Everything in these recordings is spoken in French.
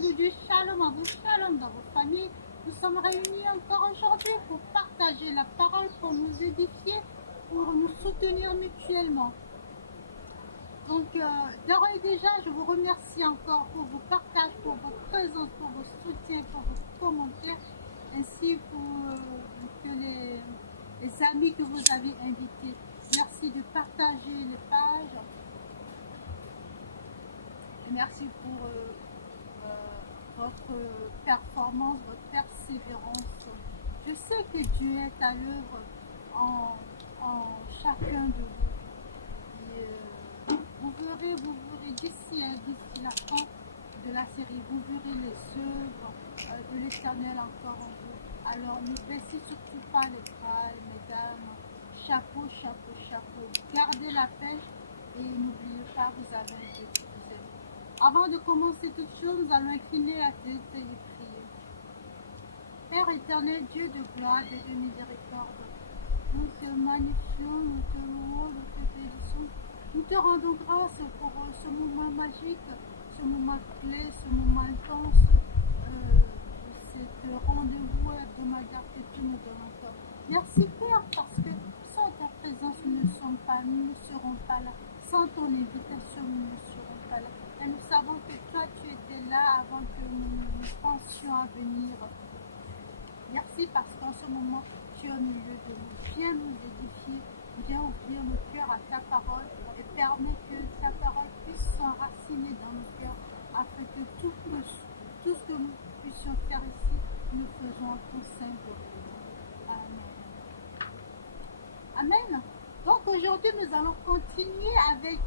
de Dieu, shalom à vous, shalom dans vos familles. Nous sommes réunis encore aujourd'hui pour partager la parole, pour nous édifier, pour nous soutenir mutuellement. Donc, d'ores et déjà, je vous remercie encore pour vos partages, pour votre présence, pour vos soutiens, pour vos commentaires, ainsi que les amis que vous avez invités. Merci de partager les pages. Et merci pour votre performance, votre persévérance. Je sais que Dieu est à l'œuvre en chacun de vous. Et, vous verrez d'ici la fin de la série, vous verrez les œuvres de l'Éternel encore en vous. Alors ne baissez surtout pas les bras, mesdames. Chapeau, chapeau, chapeau. Gardez la pêche et n'oubliez pas, vous avez un Dieu qui vous aime. Avant de commencer toute chose, nous allons incliner la tête et prier. Père éternel, Dieu de gloire, Dieu de miséricorde, nous te magnifions, nous te louons, nous te bénissons. Nous te rendons grâce pour ce moment magique, ce moment clé, ce moment intense, cet rendez-vous hebdomadaire que tu nous donnes encore. Merci Père, parce que sans ta présence, nous ne sommes pas, nous ne serons pas là. Sans ton invitation, nous ne serons pas là. Et nous savons que toi, tu étais là avant que nous pensions à venir. Merci parce qu'en ce moment, tu es au milieu de nous. Viens nous édifier, viens ouvrir nos cœurs à ta parole et permets que ta parole puisse s'enraciner dans nos cœurs afin que tout ce que nous puissions faire ici, nous faisons en ton sein de Amen. Amen. Donc aujourd'hui, nous allons continuer avec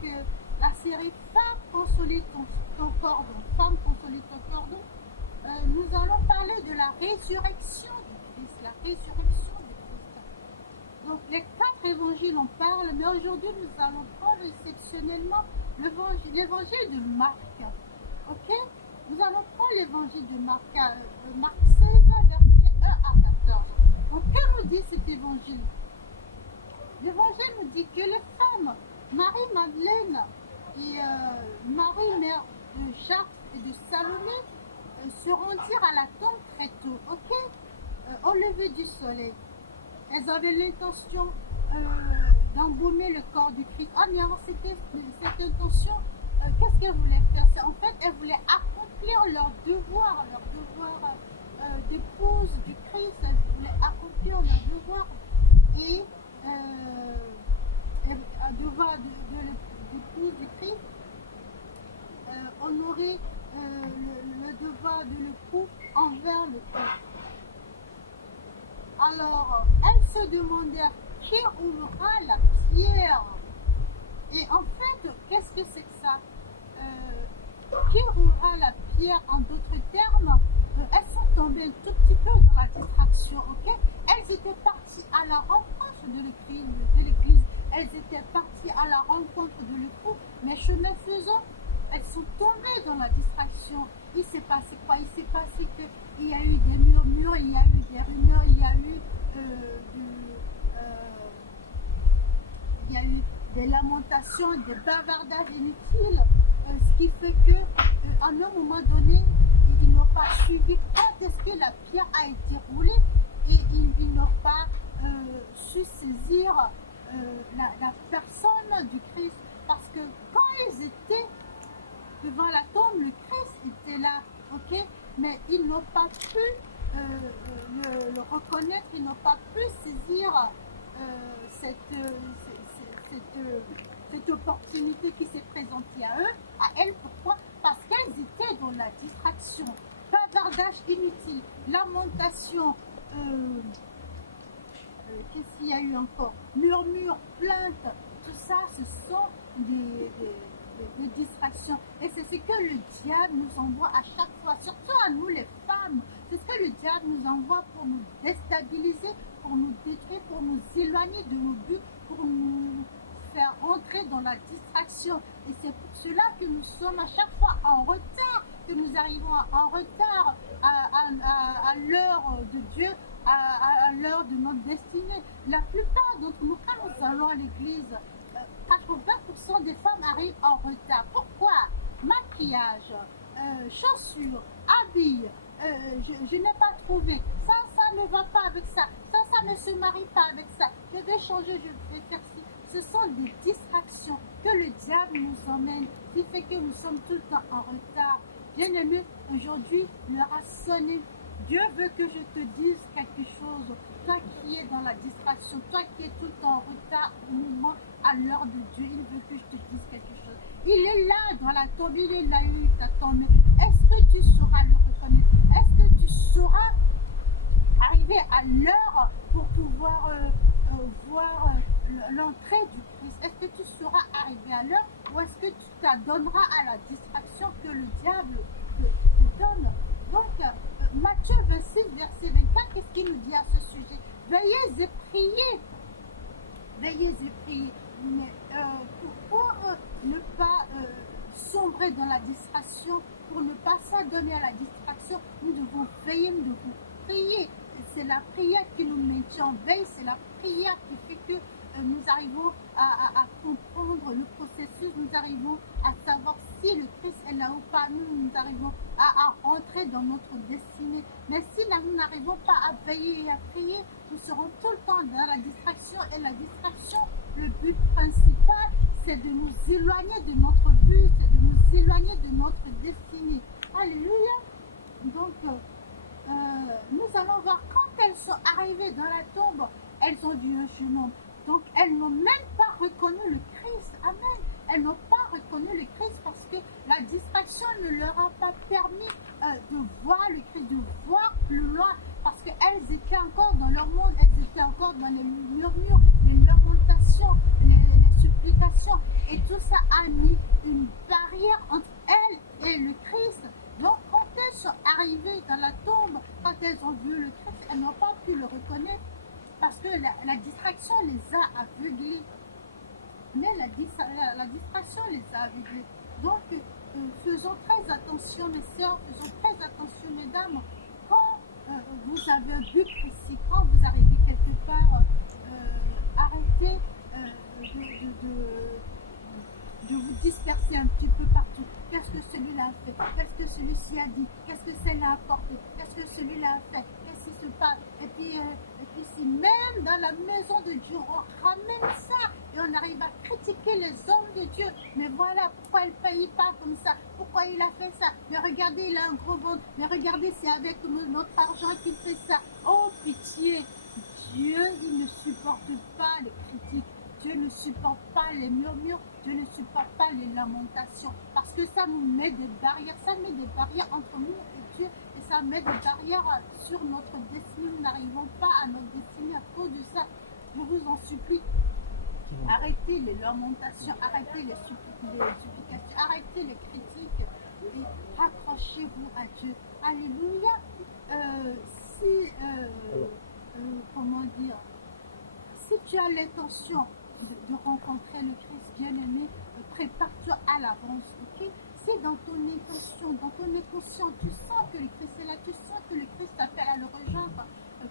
la série Femme consolide ton cordon. Femme consolide ton cordon. Nous allons parler de la résurrection du Christ, la résurrection du Christ. Donc les 4 évangiles en parlent, mais aujourd'hui nous allons prendre exceptionnellement l'évangile de Marc. Ok? Nous allons prendre l'évangile de Marc, Marc 16, versets 1 à 14. Donc que nous dit cet évangile? L'évangile nous dit que les femmes, Marie-Madeleine et Marie, mère de Jacques et de Salomé, se rendirent à la tombe très tôt, ok? Au lever du soleil. Elles avaient l'intention d'embaumer le corps du Christ. Ah, mais alors, c'était cette intention, qu'est-ce qu'elles voulaient faire? En fait, elles voulaient accomplir leur devoir d'épouse du Christ. Elles voulaient accomplir leur devoir et devoir d'épouse du Christ, honorer le devoir de l'époux envers le Christ. Alors, elles se demandèrent qui roulera la pierre. Et en fait, qu'est-ce que c'est que ça? Qui roulera la pierre? En d'autres termes, elles sont tombées un tout petit peu dans la distraction, ok? Elles étaient parties à la rencontre de l'église. Elles étaient parties à la rencontre de l'époux, mais chemin faisant, elles sont tombées dans la distraction. Il s'est passé quoi? Il s'est passé qu'il y a eu des murmures, il y a eu des rumeurs, il y a eu des lamentations, des bavardages inutiles, ce qui fait que à un moment donné, ils n'ont pas suivi quand est-ce que la pierre a été roulée et ils n'ont pas su saisir la personne du Christ, parce que quand ils étaient devant la tombe, le Christ était là, ok, mais ils n'ont pas pu le reconnaître, ils n'ont pas pu saisir cette opportunité qui s'est présentée à eux, à elles. Pourquoi? Parce qu'elles étaient dans la distraction, bavardage inutile, lamentation, qu'est-ce qu'il y a eu encore? Murmures, plaintes, tout ça, ce sont des distractions. Et c'est ce que le diable nous envoie à chaque fois, surtout à nous les femmes. C'est ce que le diable nous envoie pour nous déstabiliser, pour nous détruire, pour nous éloigner de nos buts, pour nous faire entrer dans la distraction. Et c'est pour cela que nous sommes à chaque fois en retard, que nous arrivons en retard à l'heure de Dieu, à l'heure de notre destinée. La plupart d'entre nous, quand nous allons à l'église, 80% des femmes arrivent en retard. Pourquoi? Maquillage, chaussures, habits, je n'ai pas trouvé. Ça ne va pas avec ça. Ça ne se marie pas avec ça. Je vais changer, je vais faire ci. Ce sont des distractions que le diable nous emmène, qui fait que nous sommes tout le temps en retard. Bien-aimé, aujourd'hui, l'heure a sonné. Dieu veut que je te dise quelque chose. Toi qui es dans la distraction, toi qui es tout le temps en retard au moment, à l'heure de Dieu, il veut que je te dise quelque chose. Il est là dans la tombe, il est là, il t'attend. Mais est-ce que tu sauras le reconnaître? Est-ce que tu sauras arriver à l'heure pour pouvoir voir l'entrée du Christ? Est-ce que tu sauras arriver à l'heure ou est-ce que tu t'adonneras à la distraction que le diable te donne? Donc, Matthieu 26, verset 24, qu'est-ce qu'il nous dit à ce sujet? Veillez et priez. Veillez et priez. Mais pour ne pas sombrer dans la distraction, pour ne pas s'adonner à la distraction, nous devons veiller, nous devons prier. C'est la prière qui nous maintient en veille, c'est la prière qui fait que nous arrivons à comprendre le processus, nous arrivons à savoir si le Christ est là ou pas, nous arrivons à rentrer dans notre destinée. Mais si nous n'arrivons pas à veiller et à prier, nous serons tout le temps dans la distraction. Et la distraction, le but principal, c'est de nous éloigner de notre but, c'est de nous éloigner de notre destinée. Alléluia. Donc, nous allons voir quand elles sont arrivées dans la tombe, elles ont vu un jeune homme. Donc, elles n'ont même pas reconnu le Christ. Amen. Elles n'ont pas reconnu le Christ parce que la distraction ne leur a pas permis de voir le Christ, de voir plus loin. Parce qu'elles étaient encore dans leur monde, elles étaient encore dans les murmures, les lamentations, les supplications. Et tout ça a mis une barrière entre elles et le Christ. Donc, quand elles sont arrivées dans la tombe, quand elles ont vu le Christ, elles n'ont pas pu le reconnaître parce que la distraction les a aveuglées. Mais la distraction les a aveuglées. Donc, faisons très attention, mes sœurs, faisons très attention, mesdames. Quand vous avez un but précis, quand vous arrivez quelque part, arrêtez de vous disperser un petit peu partout. Qu'est-ce que celui-là a fait? Qu'est-ce que celui-ci a dit? Qu'est-ce que celle-là a apporté? Qu'est-ce que celui-là a fait? Qu'est-ce qui se passe? Et puis si même dans la maison de Dieu, on ramène ça et on arrive à critiquer les hommes de Dieu. Mais voilà, pourquoi il ne paye pas comme ça? Pourquoi il a fait ça? Mais regardez, il a un gros ventre. Mais regardez, c'est avec notre argent qu'il fait ça. Oh, pitié! Dieu, il ne supporte pas les critiques. Dieu ne supporte pas les murmures, Dieu ne supporte pas les lamentations, parce que ça nous met des barrières, ça met des barrières entre nous et Dieu, et ça met des barrières sur notre destinée. Nous n'arrivons pas à notre destinée à cause de ça. Je vous en supplie, arrêtez les lamentations, arrêtez les supplications, arrêtez les critiques et raccrochez-vous à Dieu. Alléluia. Comment dire, si tu as l'intention de rencontrer le Christ bien-aimé, prépare-toi à l'avance, ok? Si dans ton intention, dans ton inconscient, tu sens que le Christ est là, tu sens que le Christ t'appelle à le rejoindre,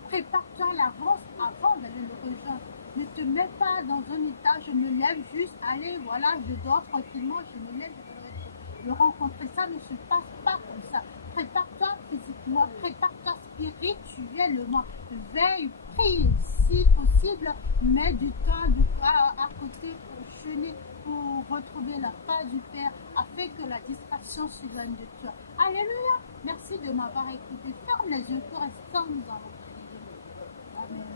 prépare-toi à l'avance avant d'aller le rejoindre. Ne te mets pas dans un état, je me lève juste, allez, voilà, je dors tranquillement, je me lève, je vais le rencontrer. Ça ne se passe pas comme ça. Prépare-toi physiquement, prépare-toi spirituellement, veille, prie si possible, mets du temps à côté pour jeûner, pour retrouver la paix du Père, afin que la distraction s'éloigne de toi. Alléluia. Merci de m'avoir écouté. Ferme les yeux pour rester, nous allons prier. Amen.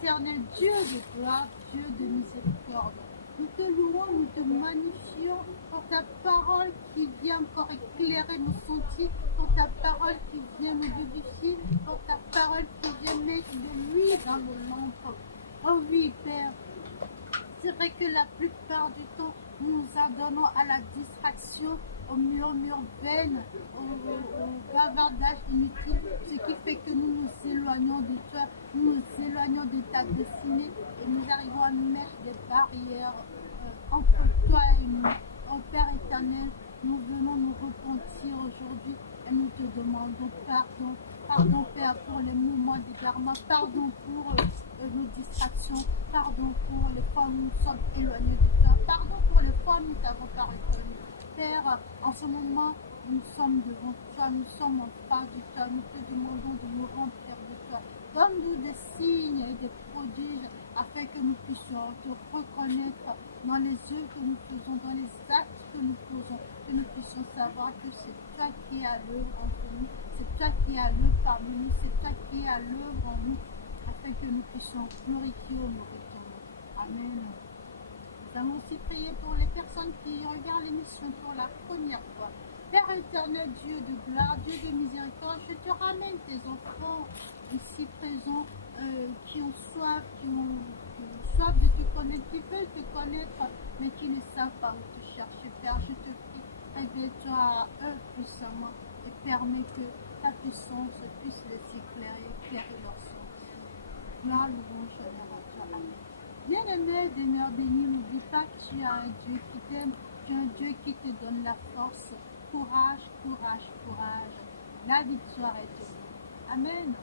éternel Dieu de gloire, Dieu de miséricorde. Nous te louons, nous te magnifions pour ta parole qui vient encore éclairer nos sentiers, pour ta parole qui vient nous vivifier, pour ta parole qui vient mettre de l'huile dans nos lampes. Oh oui, Père, c'est vrai que la plupart du temps, nous nous adonnons à la distraction, au murmure vain, au bavardage inutile, ce qui fait que nous nous éloignons de toi, nous nous éloignons de ta destinée et nous arrivons à mettre des barrières entre toi et nous. Oh Père éternel, nous venons nous repentir aujourd'hui et nous te demandons pardon. Pardon Père pour les moments d'égarement, pardon pour nos distractions, pardon pour les fois où nous sommes éloignés de toi, pardon pour les fois où nous t'avons pas reconnu. Père, en ce moment, nous sommes devant toi, nous sommes en face de toi, nous te demandons de nous remplir de toi. Donne-nous des signes et des prodiges afin que nous puissions te reconnaître dans les œuvres que nous faisons, dans les actes que nous faisons, que nous puissions savoir que c'est toi qui es à l'œuvre entre nous, c'est toi qui es à l'œuvre parmi nous, c'est toi qui es à l'œuvre en nous, afin que nous puissions glorifier au nom de ton nom. Amen. Nous allons aussi prier pour les personnes qui regardent l'émission pour la première fois. Père éternel, Dieu de gloire, Dieu de miséricorde, je te ramène tes enfants ici présents qui ont soif de te connaître, qui veulent te connaître, mais qui ne savent pas où te chercher. Père, je te prie, révèle-toi à eux puissamment et permets que ta puissance puisse les éclairer, éclairer leur sens. Gloire, louange, honneur à toi. Amen. Bien-aimé, demeure béni, n'oublie pas que tu as un Dieu qui t'aime, tu as un Dieu qui te donne la force. Courage, courage, courage. La victoire est de nous. Amen.